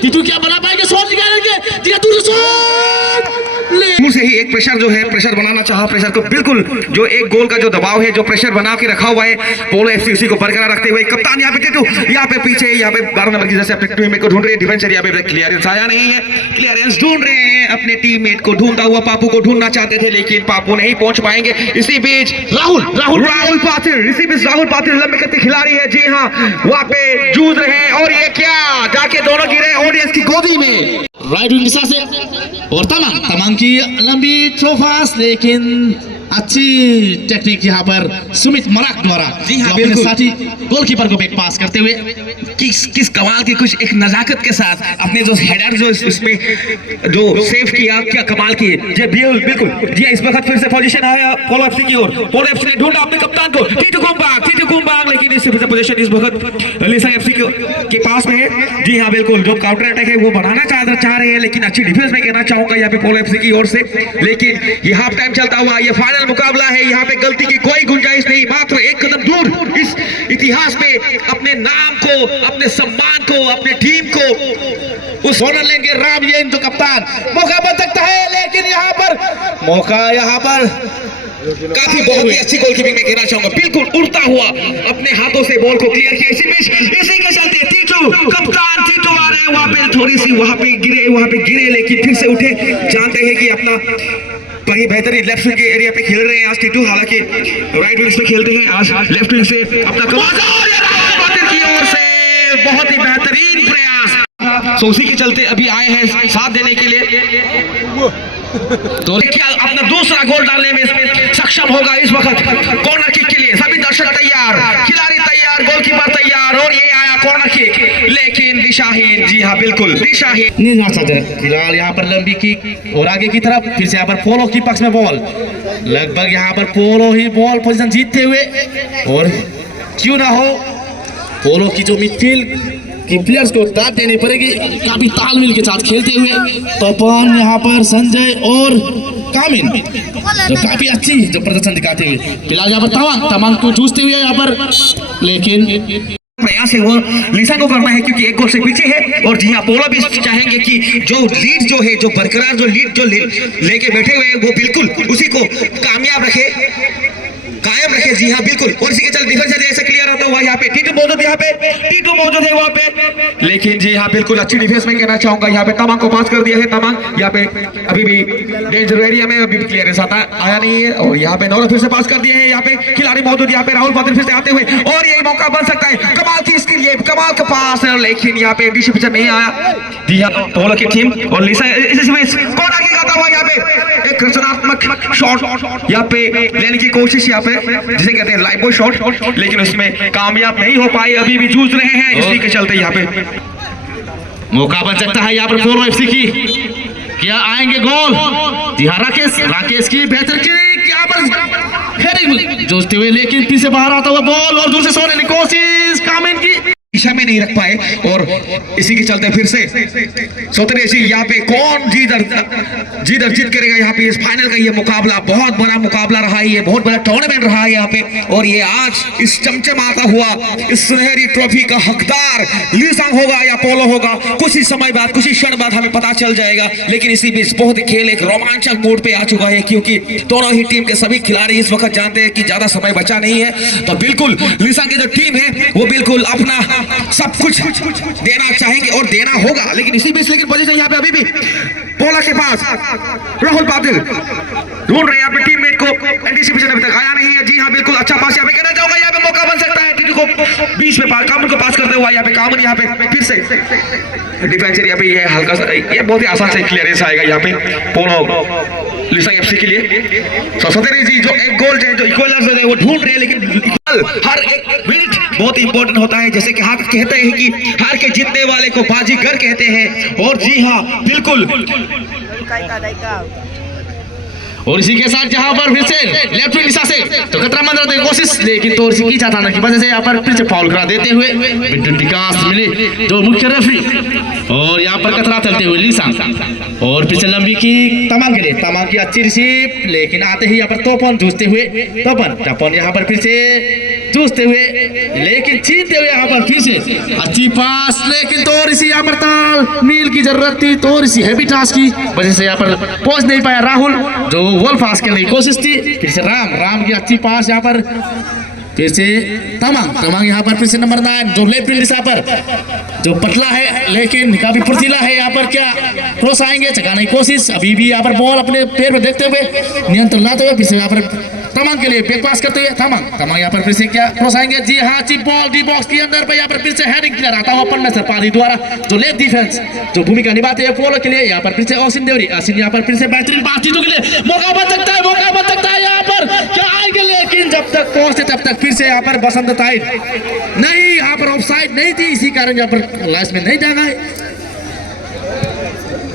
तीतू क्या बना पाएंगे शॉट निकालेंगे जी हाँ दूर शॉट मुंह से ही एक प्रेशर जो है प्रेशर बनाना चाहा प्रेशर को बिल्कुल जो एक गोल का जो दबाव है जो प्रेशर बना के रखा हुआ है पोलो एफसी उसी को बरकरार रखते हुए कप्तान यहाँ पे टीटू यहाँ पे पीछे यहाँ पे 12 नंबर की जैसे अपने टीममेट को ढूंढ रहे हैं डिफेंसर यहाँ पे क्लियरेंस आया नहीं है क्लियरेंस ढूंढ रहे हैं अपने टीममेट को ढूंढता हुआ पापू को ढूंढना चाहते थे लेकिन पापू नहीं पहुंच पाएंगे। इसी बीच राहुल पाटिल इसी बीच राहुल पाटिल लंबे करते खिलाड़ी है जी हाँ वहाँ पे जूझ रहे हैं और ये क्या जाके दोनों गिरे ऑडियंस की गोदी में राइट विंग दिशा से और तमाम की लंबी थ्रो पास लेकिन अच्छी टेक्निक यहाँ पर सुमित मराक द्वारा जी हाँ, अपने साथी गोलकीपर को बैक पास करते हुए किस कमाल की कुछ एक नजाकत के साथ अपने जो हेडर जो इसमें जो सेव किया क्या कमाल की ये बिल्कुल जी इस वक्त फिर से पोजीशन आया पोलो एफसी की ओर पोलो एफसी ने ढूंढा अपने कप्तान को टीटू कुंबाग लेकिन इस पोजीशन इस वक्त लिसांग एफसी के पास में है। जी हाँ बिल्कुल जो काउंटर अटैक है वो बनाना चाह रहे हैं लेकिन अच्छी डिफेंस में कहना चाहूंगा यहाँ पे पोलो एफसी की ओर से लेकिन ये हाफ टाइम चलता हुआ ये फाइनल मुकाबला है यहाँ पे गलती की कोई गुंजाइश नहीं मात्र एक कदम दूर इस इतिहास में अपने नाम को अपने सम्मान को अपने टीम को उस ऑनर लेंगे राम ये तो कप्तान मौका बन सकता है लेकिन यहाँ पर मौका यहाँ पर काफी बहुत ही अच्छी गोलकीपिंग में कहना चाहूंगा बिल्कुल उड़ता हुआ अपने हाथों से बॉल को क्लियर किया इसी के चलते टीटू कप्तान टीटू आ रहे हैं वहां पे थोड़ी सी वहां पे गिरे लेकिन फिर से उठे जानते हैं कि अपना कहीं बेहतरीन लेफ्ट विंग के एरिया पे खेल रहे हैं आज टीटू हालांकि राइट विंग पे खेलते हैं आज लेफ्ट विंग से अपना कमाल की ओर से बहुत ही बेहतरीन प्रयास तो उसी के चलते अभी आए हैं साथ देने के लिए तो क्या अपना दूसरा गोल डालने में सक्षम होगा इस वक्त कॉर्नर किक के लिए सभी दर्शक तैयार खिलाड़ी तैयार गोलकीपर तैयार और ये आया कॉर्नर किक लेकिन दिशाहीन जी हाँ बिल्कुल दिशाहीन फिलहाल यहाँ पर लंबी किक और आगे की तरफ फिर से यहाँ पर पोलो की पक्ष में बॉल लगभग यहाँ पर पोलो ही बॉल पोजीशन जीतते हुए और क्यों ना हो पोलो की जो मिडफील्ड कि प्लेयर्स को दाद देनी पड़ेगी काफी तालमेल के साथ खेलते हुए तोपन यहाँ पर संजय और कामिन जो काफी अच्छी जो प्रदर्शन दिखाते हुए फिलहाल यहाँ पर तमाम को जूझते हुए यहाँ पर लेकिन प्रयास है वो लिसा को करना है क्योंकि एक गोल से पीछे है और जी हाँ पोलो भी चाहेंगे कि जो लीड जो है जो बरकरार जो लीड जो लेके बैठे हुए हैं वो बिल्कुल उसी को कामयाब रखे कायम रखे जी हाँ बिल्कुल और इसी के चल डिफेंस जैसे क्लियर होता हुआ यहाँ पे टीटू मौजूद है वहाँ पे लेकिन जी हाँ बिल्कुल अच्छी डिफेंस में कहना चाहूंगा यहाँ पे तमांग को पास कर दिया है तमांग यहाँ पे अभी भी डेंजर एरिया में अभी भी क्लियरेंस आया नहीं है और यहाँ पे नौरा फिर से पास कर दिए हैं यहाँ पे खिलाड़ी मौजूद यहाँ पे राहुल पाटिल फिर से आते हुए और यही मौका बन सकता है कमाल की इसके लिए कमाल का पास है लेकिन यहाँ पे डिश पिक्चर नहीं आया जी हाँ पोलो की टीम और लिसा कौन आगे गाता हुआ यहाँ पे एक रचनात्मक शॉट यहाँ पे लेने की कोशिश यहाँ पे जिसे कहते हैं लाइबो शॉट लेकिन उसमें कामयाब नहीं हो पाए अभी भी जूझ रहे हैं इसी के चलते यहाँ पे मौका बन सकता है यहाँ पर पोलो एफसी की क्या आएंगे गोल जी हाँ राकेश की बेहतर की यहाँ पर जोड़ते हुए लेकिन पीछे बाहर आता हुआ बॉल और दूर से सोने की कोशिश कामिन की दिशा में नहीं रख पाए और इसी के चलते फिर से सोतरे जी यहाँ पे कौन जीत करेगा यहाँ पे इस फाइनल का ये मुकाबला बहुत बड़ा मुकाबला रहा है ये बहुत बड़ा टूर्नामेंट रहा है यहाँ पे और ये आज इस चमचमाता हुआ इस सुनहरी ट्रॉफी का हकदार लिसांग होगा या पोलो होगा कुछ ही समय बाद कुछ ही क्षण बाद हमें पता चल जाएगा लेकिन इसी बीच बहुत ही खेल एक रोमांचक मोड पे आ चुका है क्योंकि दोनों ही टीम के सभी खिलाड़ी इस वक्त जानते हैं कि ज्यादा समय बचा नहीं है तो बिल्कुल लिसांग की जो टीम है वो बिल्कुल अपना सब कुछ देना चाहेंगे और देना होगा लेकिन इसी बीच लेकिन पोजीशन यहाँ पे अभी भी पोला के पास राहुल पाटिल ढूंढ रहे हैं अपने टीममेट को एंटीसिपेशन अभी तक आया नहीं है जी हाँ बिल्कुल अच्छा पास यहाँ पे कहना चाहूंगा यहाँ पे मौका बन सकता है टीटू को बीच में कामन को पास करते हुआ यहाँ पे कामन यहाँ पे फिर से डिफेंस एरिया पे ये हल्का सा ये बहुत ही आसान से क्लियरेंस आएगा यहाँ पे पोलो लिसांग एफसी के लिए सौतेरे जी जो एक गोल जो इक्वलर है वो ढूंढ रहे हैं लेकिन हर एक मिनट बहुत इंपॉर्टेंट होता है जैसे कि हाथ कहते हैं कि हार के जीतने वाले को बाजीगर कहते हैं और जी हाँ बिल्कुल और इसी के साथ यहाँ पर फिर से लेफ्ट विंग दिशा से तो खतरा मंद रहने की कोशिश, लेकिन तो इसी की चाहता ना की वजह से यहाँ पर फिर से फाउल करा देते हुए विद्युत विकास मिले जो मुख्य रेफरी, और यहाँ पर खतरा चलते हुए लीसा और फिर से लंबी की तमाम के लिए तमाम की अच्छी रिसीव, लेकिन आते ही यहाँ पर तोपन जूझते हुए तपन यहाँ पर फिर से जूझते हुए लेकिन छीनते हुए यहाँ पर फिर से अच्छी पास, लेकिन तो इसी यहाँ पर ताल मील की जरूरत थी, तो इसी हैवी टास्क की वजह से यहाँ पर पहुंच नहीं पाया राहुल जो वॉल पास करने की कोशिश थी। फिर से राम की अच्छी पास यहाँ पर फिर से तमांग यहाँ पर फिर से नंबर 9 जो लेफ्ट दिशा पर जो पतला है लेकिन काफी फुर्तीला है, यहाँ पर क्या क्रॉस आएंगे चकाने की कोशिश, अभी भी यहाँ पर बॉल अपने पैर में देखते हुए नियंत्रण लाते हुए फिर से यहाँ पर तमांग के लिए बैक पास करते हुए तमांग यहाँ पर फिर से क्या क्रॉस आएंगे, जी हाँ चिप बॉल डी बॉक्स के अंदर पर यहाँ पर फिर से हेडिंग क्लियर आता हुआ पन्ना से पारी द्वारा जो लेफ्ट डिफेंस जो भूमिका निभाते हैं पोलो के लिए, यहाँ पर फिर से असिन देवरी यहाँ पर फिर से बेहतरीन बातचीतों के लिए मौका बन सकता है यहाँ पर क्या आएंगे, लेकिन जब तक पहुंचते तब तक फिर से यहाँ पर बसंत ताइड नहीं, यहाँ पर ऑफसाइड नहीं थी, इसी कारण यहाँ पर लास्ट में नहीं जाना है।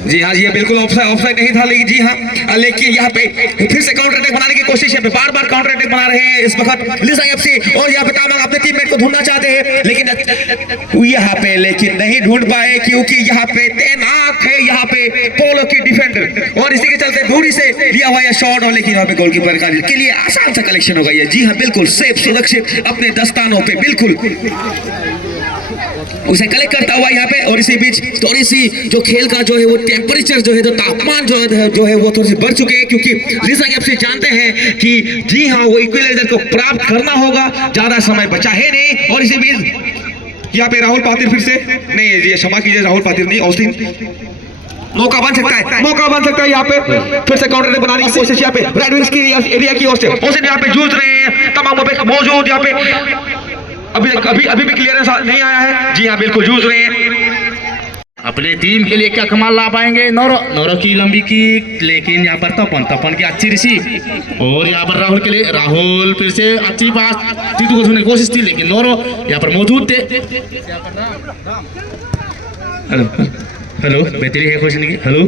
जी हाँ, ये बिल्कुल ऑफसाइड नहीं था, लेकिन जी हाँ, लेकिन यहाँ पे फिर से काउंटर अटैक बनाने की कोशिश है, बार काउंटर अटैक बना रहे हैं इस वक्त लिसांग एफसी, और यहाँ पे तामांग अपने टीममेट को ढूंढना चाहते हैं लेकिन नहीं ढूंढ पाए क्योंकि यहाँ पे तैनात है यहाँ पे पोलो की डिफेंडर, और इसी के चलते दूरी से लिया हुआ शॉट, और लेकिन यहाँ पे गोलकीपर के लिए आसान सा कलेक्शन हो गई है। जी हाँ, बिल्कुल सेफ सुरक्षित अपने दस्तानों पे बिल्कुल उसे कलेक्ट करता हुआ यहाँ पे, और इसी बीच थोड़ी सी जो खेल का जो है वो टेम्परेचर जो है जो तापमान जो है वो थोड़ी सी बढ़ चुके हैं, क्योंकि लिसांग एफसी जानते हैं कि जी हाँ वो इक्विलाइजर को प्राप्त करना होगा, ज्यादा समय बचा है नहीं। और इसी बीच यहाँ पे राहुल पातिर फिर से नहीं, ये क्षमा कीजिए राहुल पातिर नहीं, ऑस्टिन मौका बन सकता है यहाँ पे फिर से काउंटर बनाने की कोशिश, यहाँ पे राइट विंग की एरिया की ओर से ऑस्टिन यहाँ पे जूझ रहे हैं, तमाम मौजूद यहाँ पे अभी भी क्लियरेंस नहीं आया है। जी हाँ, बिल्कुल जूझ रहे हैं, अपने टीम के लिए क्या कमाल ला पाएंगे। नौरो की लंबी की, लेकिन यहाँ पर तपन की अच्छी रिसीव, और यहाँ पर राहुल के लिए राहुल फिर से अच्छी पास टीटू को धोने की कोशिश थी, लेकिन नौरो यहाँ पर मौजूद थे। हेलो बेहतरी है क्वेश्चन की, हेलो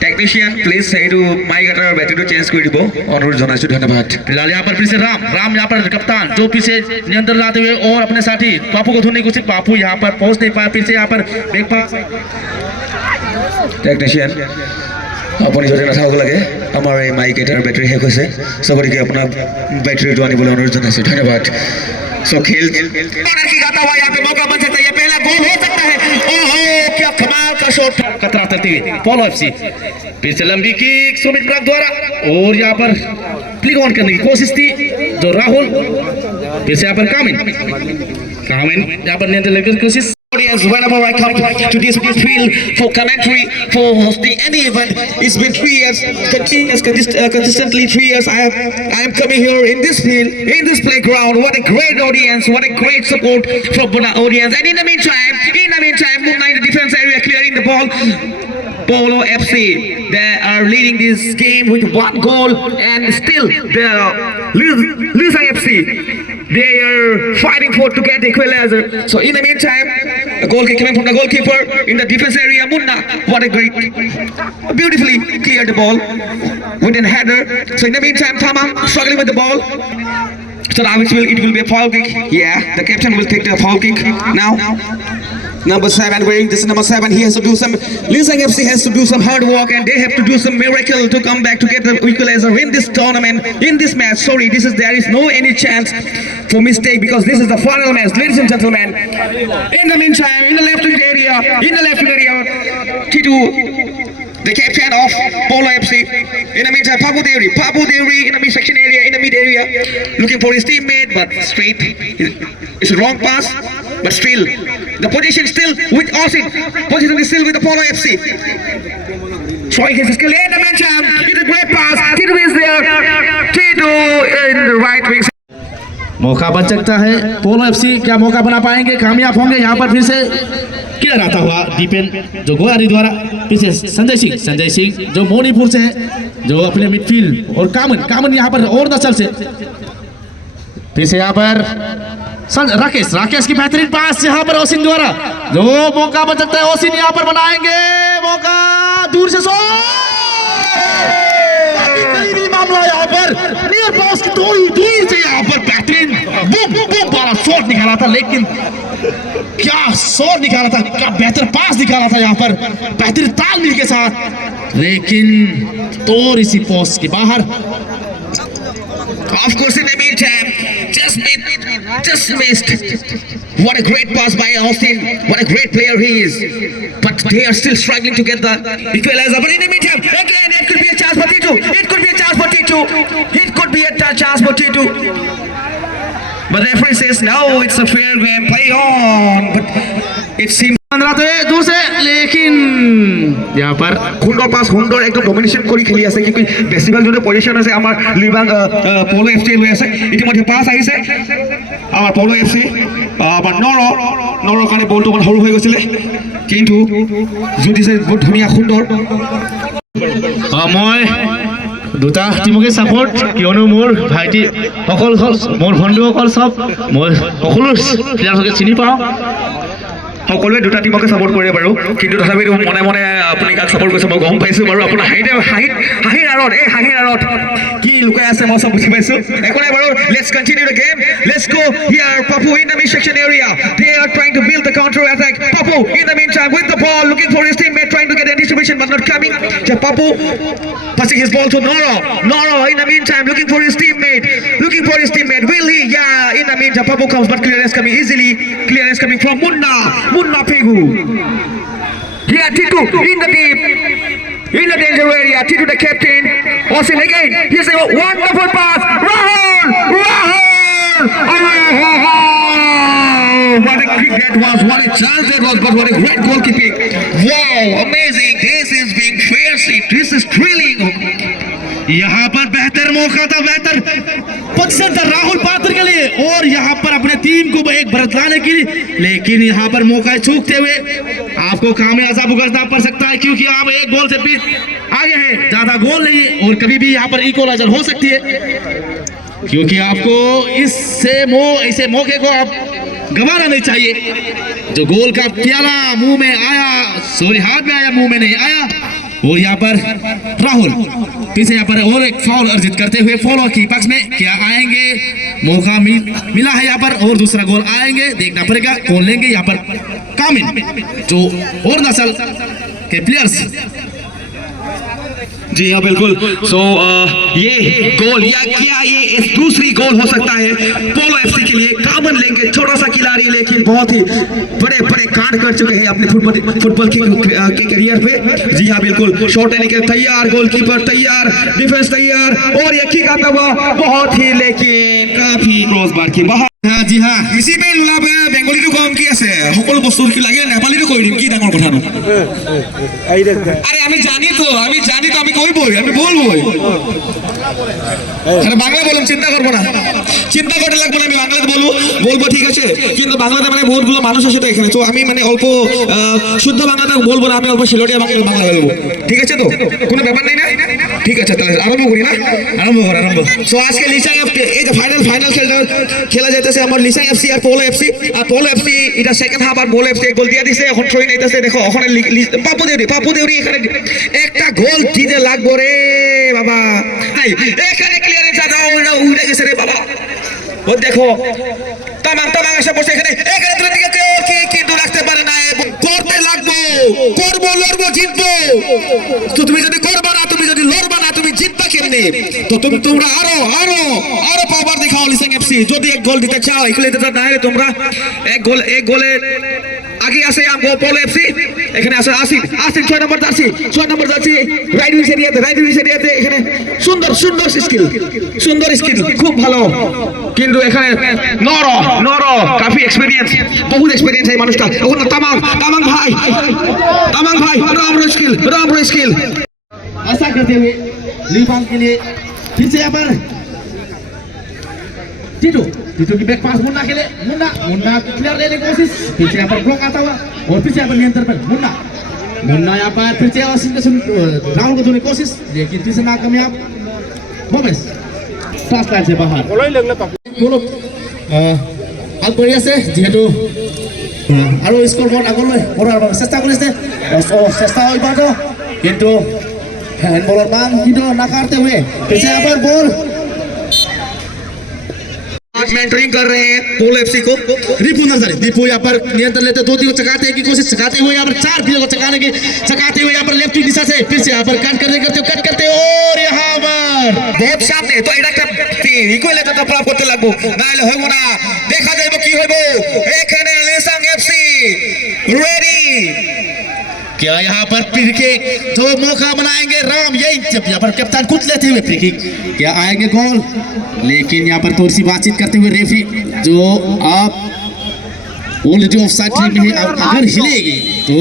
टेक्नीशियन प्लीज सही टू माइक अटर बैटरी टू चेंज कर दो और जनाइछु धन्यवाद। फिलहाल यहाँ पर फिर से राम यहाँ पर कप्तान जो पीछे नियंत्रण लाते हुए और अपने साथी पापू को ढूंढने की कोशिश, पापू यहाँ पर पहुंच नहीं पाया, फिर से यहाँ पर बैक पास टेक्नीशियन अपनी जो नाथाक लगे हमारे माइक एटार बैटरी शेष হৈছে, सबके अपना बैटरी जो आने अनुरोध जनाइछु धन्यवाद। सो खेल की गाता हुआ यहाँ पे मौका बन सकता है, ये पहला गोल हो सकता है। ओहो क्या कमाल का शॉट, खतरा चलती हुई पोलो एफसी, फिर से लंबी किक सुमित प्राग द्वारा, और यहाँ पर क्लिक ऑन करने की कोशिश थी जो राहुल, फिर से यहाँ पर कामिन यहाँ पर नियंत्रण लेकर कोशिश। Whenever I come to this field for commentary for hosting any event, it's been 3 years, consistently 3 years. I am coming here in this field, in this playground. What a great audience! What a great support from Munna audience. And in the meantime, Munna in the defense area clearing the ball. Polo FC, they are leading this game with 1 goal, and still the Lisaing FC. They are fighting to get the equalizer. So in the meantime, a goal kick coming from the goalkeeper in the defense area, Munna. What a great, beautifully cleared the ball with a header. So in the meantime, Tamang struggling with the ball. So now it will be a foul kick. Yeah, the captain will take the foul kick now. Number 7 wearing this number 7, he has to do some, Lisaing FC has to do some hard work, and they have to do some miracle to come back to get the equalizer in this tournament, in this match. Sorry, there is no any chance for mistake, because this is the final match, ladies and gentlemen. In the meantime, in the left wing area, Titu, the captain of Polo FC. In the meantime, Papu Deuri in the mid-section area, in the mid area, looking for his teammate, but straight, it's a wrong pass, but still, the position still with Austin, position is still with the Polo FC. Showing his skill in the meantime, it's a great pass, Titu is there, Titu in the right wing. मौका बच सकता है, पोलो FC क्या मौका बना पाएंगे, कामयाब होंगे। यहाँ पर फिर से किलर आता हुआ दीपेन जो गोयारी द्वारा, फिर से संजय सिंह जो मणिपुर से है, जो अपने मिडफील्ड, और कामन यहाँ पर और दसल से फिर से यहाँ पर राकेश की बेहतरीन पास यहाँ पर ओसिन द्वारा जो मौका बच सकता है, ओसिन यहाँ पर बनाएंगे मौका, दूर से करीबी मामला यहाँ पर, नियर पास की थोड़ी दूर से यहाँ पर बेहतरीन बूम वाला शॉट निकाला था, लेकिन क्या शॉट निकाला था, क्या बेहतर पास निकाला था यहाँ पर बेहतरीन तालमेल के साथ, लेकिन थोड़ी सी पोस्ट के बाहर। Of course, in the meantime, just missed. What a great pass by Austin. What a great player he is. But they are still struggling to get the equalizer. But in the meantime, again, it could be a chance for T2. It could be a chance for T2. It could be a chance for T2. But the referee says, no, it's a fair game. Play on. But it seems... दूर से, लेकिन यहाँ पर সুন্দর pass, সুন্দর একদম domination কৰি খেলি আছে, কিন্তু বেছিভাগ যোনটো পজিশন আছে আমাৰ লিবাং পলো এফ চি লৈ আছে। ইতিমধ্যে পাছ আহিছে আমাৰ পলো এফ চি, আমাৰ নৰ কাৰণে বলটো অকণ সৰু হৈ গৈছিলে, কিন্তু জুটিছে বহুত ধুনীয়া সুন্দৰ। মই দুটা টিমকে ছাপোৰ্ট, কিয়নো মোৰ ভাইটি সকল মোৰ বন্ধুসকল চব মই সকলো প্লেয়াৰকে চিনি পাওঁ, সকলোৱে দুটা টিমকে ছাপোৰ্ট কৰে বাৰু, কিন্তু তথাপিও মনে মনে আপুনি কাক ছাপোৰ্ট কৰিছে মই গম পাইছোঁ বাৰু। আপোনাৰ হাঁহিৰ আঁৰত কি লুকাই আছে মই চব বুজি পাইছোঁ। একো নাই বাৰু, let's continue the game, let's go here. Papu in the mid section area, they are trying to build the counter attack. Papu in the meantime with the ball, looking for his teammate, trying to get a distribution but not coming. Papu passing his ball to Noro in the meantime looking for his teammate, will he? Yeah, in the meantime Papu comes, but clearance coming easily, clearance coming from Munna Pegu. Here Titu in the deep, in the danger area. Titu the captain. Austin again. Here's a wonderful pass. Rahul! Oh, what a kick that was. What a chance that was. But what a great goalkeeping. Wow, amazing. This is being fierce. This is thrilling. यहाँ पर बेहतर मौका था, बेहतर position था राहुल पात्र के लिए, और यहाँ पर अपने टीम को एक बढ़त लाने की, लेकिन यहाँ पर मौका चूकते हुए आपको खामियाजा भुगतना पड़ सकता है, क्योंकि आप एक गोल से भी आगे हैं, ज्यादा गोल नहीं है, और कभी भी यहाँ पर इक्वलाइजर हो सकती है, क्योंकि आपको ऐसे मौके को आप गंवाना नहीं चाहिए। जो गोल का प्याला मुंह में आया, हाथ में आया, मुंह में नहीं आया, और यहाँ पर राहुल पीछे यहाँ पर और एक फाउल अर्जित करते हुए फॉलो की पक्ष में क्या आएंगे, मौका मिला है यहाँ पर, और दूसरा गोल आएंगे, देखना पड़ेगा कौन लेंगे यहाँ पर। कामिल जो और नस्ल के प्लेयर्स, जी हाँ बिल्कुल। सो ये गोल या क्या ये दूसरी गोल हो सकता है पोलो एफसी के लिए। कामन लेंगे, छोटा सा खिलाड़ी लेकिन बहुत ही बड़े कांड कर चुके हैं अपने फुटबॉल के करियर पे। जी हाँ बिल्कुल, शॉट लेने के तैयार, गोलकीपर तैयार, डिफेंस तैयार, और ये किक आता हुआ बहुत ही लेकिन काफी क्रॉस बार की बाहर। जी हाँ, इसी पे लुला बेंगली तो कम की আছে সকল বস্তু কি লাগে নেপালি তো কই দিম, কি ডাঙৰ কথা নো। আরে আমি জানি তো আমি কইবই, আমি বলবই। আরে বাংলা বললাম, চিন্তা করব না, চিন্তা করতে লাগবে না, আমি বাংলাতে বলবো ঠিক আছে, কিন্তু বাংলাতে মানে বহুতগুলো মানুষ আছে তো এখানে, তো আমি মানে অল্প শুদ্ধ বাংলাতে বলবো না, আমি অল্প শিলটিয়া বাংলা বলবো, ঠিক আছে তো, কোনো ব্যাপার নেই না? ঠিক আছে, তাহলে আরম্ভ করি না, আরম্ভ। সো আজকে লিসাং এফসি এই যে ফাইনাল খেলা যাইতেছে আমার লিসাং এফসি আর পোলো এফসি। আর পোলো এফসি এটা সেকেন্ড হাফ, আর পোলো এফসি গোল দিয়ে দিছে, এখন থ্রোই নাইতেছে। দেখো ওখানে পাপু দেউরি এখানে একটা গোল দিতে লাগবো রে বাবা, এখানে ক্লিয়ারেন্স আছে, উড়ে গেছে রে বাবা। ও দেখো তামাং আসা পড়ছে এখানে কিন্তু রাখতে পারে না, করতে লাগবো, করবো, লড়বো, জিতবো। তো তুমি যদি করবা না, তুমি যদি লড়বা না, তুমি জিতবা কেমনে? তো তোমরা আরো পাওয়ার দেখাও লিসাং এফসি, যদি এক গোল দিতে চাও, এগুলো দিতে না হলে তোমরা এক গোলে আগে আসে আমগো পোলো এফসি। এখানে আসে আসিন 6 নম্বর জার্সি রাইট উইং এরিয়াতে এখানে সুন্দর স্কিল খুব ভালো, কিন্তু এখানে নরো কাফি এক্সপেরিয়েন্স, বহুত এক্সপেরিয়েন্স এই মানুষটা। এখন তামাং ভাই রামরো স্কিল ऐसा करते हुए लिबांग के लिए फिर से यहाँ पर टीटू की बैक पास मुन्ना के लिए, मुन्ना क्लियर लेने की कोशिश, फिर से यहाँ पर ब्लॉक आता हुआ, और फिर से यहाँ पर नियंत्रण पर मुन्ना यहाँ पर फिर से राहुल को धोने की कोशिश, लेकिन फिर से नाकामयाब। मोमेस टास्क लाइन से बाहर আগবাঢ়ি আছে যিহেতু আৰু স্ক'ৰ বৰ্ড আগলৈ বঢ়োৱাৰ বাবে চেষ্টা কৰিছে চেষ্টা হৈ পাতো কিন্তু हैंडबॉलर मांग किधर नकारते हुए पीछे यहाँ पर बॉल मेंटरिंग कर रहे हैं पोल एफसी को। दीपू नजर दीपू यहाँ पर नियंत्रण लेते 2 को चकाते की कोशिश चकाते हुए यहाँ पर 4 प्लेयर को चकाने की चकाते हुए यहाँ पर लेफ्ट दिशा से फिर से यहाँ पर कट करते और यहाँ पर बहुत सामने तो এটা ইকুয়াল এটা প্রাপ্ত করতে লাগবো নাইলে হইব না দেখা যাইব কি হইব এখানে লিসাং এফসি রেডি क्या यहाँ पर फ्री किक जो मौका बनाएंगे राम यही जब यहाँ पर कप्तान कुछ लेते हुए फ्री किक क्या आएंगे गोल लेकिन यहाँ पर थोड़ी सी बातचीत करते हुए रेफरी जो आप ऑलरेडी ऑफसाइड में है अगर हिलेगी तो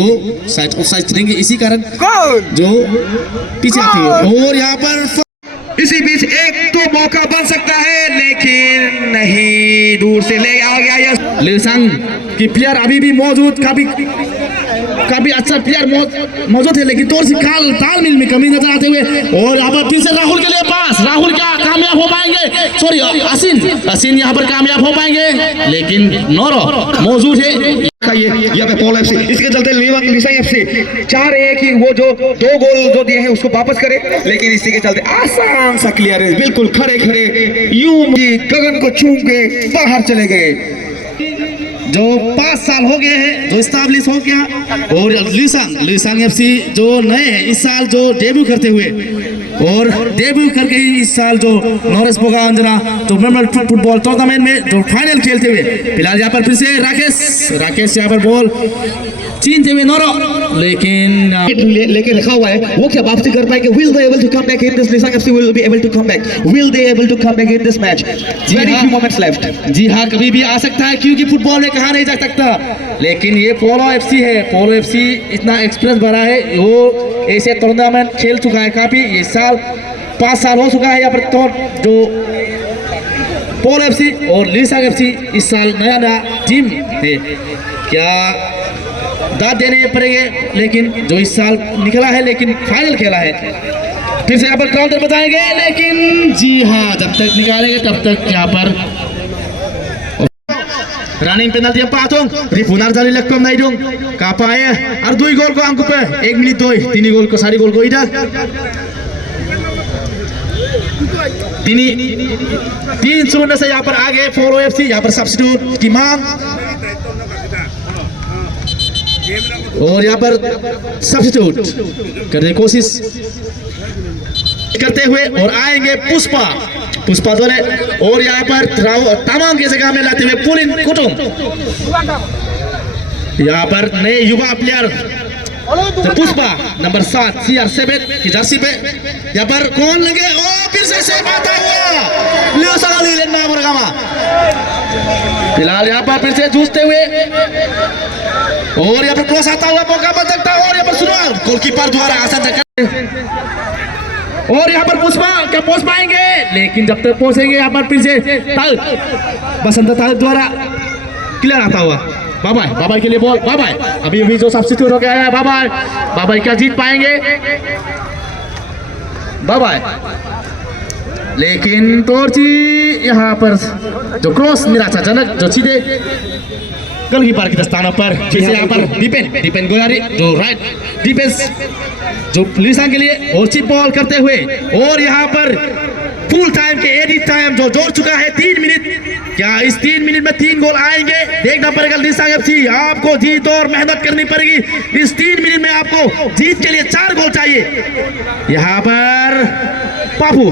साइड ऑफसाइड देंगे इसी कारण जो पीछे आते हुए और यहाँ पर इसी बीच एक तो मौका बन सकता है लेकिन नहीं दूर से ले आ गया यस लिसांग की प्लेयर अभी भी मौजूद काफी अच्छा प्लेयर मौजूद है लेकिन थोड़ी सी तालमेल में कमी नजर आते हुए और यहाँ पर फिर से राहुल के लिए पास राहुल क्या कामयाब हो पाएंगे सॉरी असीन यहाँ पर कामयाब हो पाएंगे लेकिन नौरो मौजूद है यहाँ पे पोल एफसी इसके चलते लिसांग एफसी चाह रहे हैं कि वो जो 2 गोल जो दिए हैं उसको वापस करे लेकिन इसी के चलते आसान सा क्लियर है बिल्कुल खड़े यूं गगन को छू के बाहर चले गए जो 5 साल हो गए हैं जो स्टैब्लिश हो गया और लिसांग एफसी जो नए हैं इस साल जो डेब्यू करते हुए और डेब्यू करके ही इस साल जो नॉरेस पोगा अंजना जो मेमोरियल फुटबॉल टूर्नामेंट में जो फाइनल खेलते हुए फिलहाल यहाँ पर फिर से राकेश यहाँ पर बॉल छीनते हुए नौरो लेकिन लेके रखा हुआ है वो क्या वापसी कर पाएंगे will they able to come back in this लिसांग FC will be able to come back will they able to come back in this match very few moments left जी हाँ कभी भी आ सकता है क्योंकि फुटबॉल में कहा नहीं जा सकता लेकिन ये पोलो एफसी है पोलो एफसी इतना एक्सपीरियंस भरा है वो ऐसे टूर्नामेंट खेल चुका है काफी ये साल 5 साल हो चुका है यहाँ पर तो जो पोलो एफसी और लिसांग एफसी इस साल नया टीम है क्या दाद देने पड़ेंगे लेकिन जो इस साल निकला है लेकिन फाइनल खेला है फिर से यहाँ पर काउंटर बताएंगे लेकिन जी हाँ जब तक निकालेंगे तब तक यहाँ पर running penalty yang patung Ribunar dari lekom na idung kapaya ar 2 gol ko angkup 1 minit 2 3 gol ko sari gol ko ida Tini 3-0 से यहाँ पर आगे पोलो एफसी यहाँ पर सब्स्टिट्यूट की मांग और यहाँ पर सब्स्टिट्यूट करने की कोशिश करते हुए और आएंगे पुष्पा दोरे और यहाँ पर तमाम की जगह में लाते हुए पुलिन कुटुम यहाँ पर नए युवा प्लेयर पुष्पा नंबर 7 CR7 की जर्सी पे यहाँ पर कौन लगे ओ फिर से आता हुआ लियो सलाली लेना मुर्गामा फिलहाल यहाँ पर फिर से जूझते हुए और यहाँ पर क्रॉस आता हुआ मौका बन सकता है और यहाँ पर सुनो गोलकीपर द्वारा आसान और यहाँ पर पुष्पा क्या पहुंच पाएंगे लेकिन जब तक पहुंचेंगे यहाँ पर फिर से बसंत ताल द्वारा क्लियर आता हुआ बाबाई के लिए बॉल बाबाई अभी जो सब्स्टिट्यूट हो गया है बाबाई क्या जीत पाएंगे बाबाई लेकिन तोरची यहाँ पर जो क्रॉस निराशाजनक जो सीधे गोलकीपर के स्थानों पर जैसे यहाँ पर डिपेंड गोलारी जो राइट डिफेंस जो लिसांग के लिए और चिप बॉल करते हुए और यहाँ पर फुल टाइम के एडिट टाइम जो जोड़ चुका है 3 मिनट क्या इस 3 मिनट में 3 गोल आएंगे देखना पड़ेगा लिसांग एफसी आपको जीत और मेहनत करनी पड़ेगी इस 3 मिनट में आपको जीत के लिए 4 गोल चाहिए यहाँ पर पापू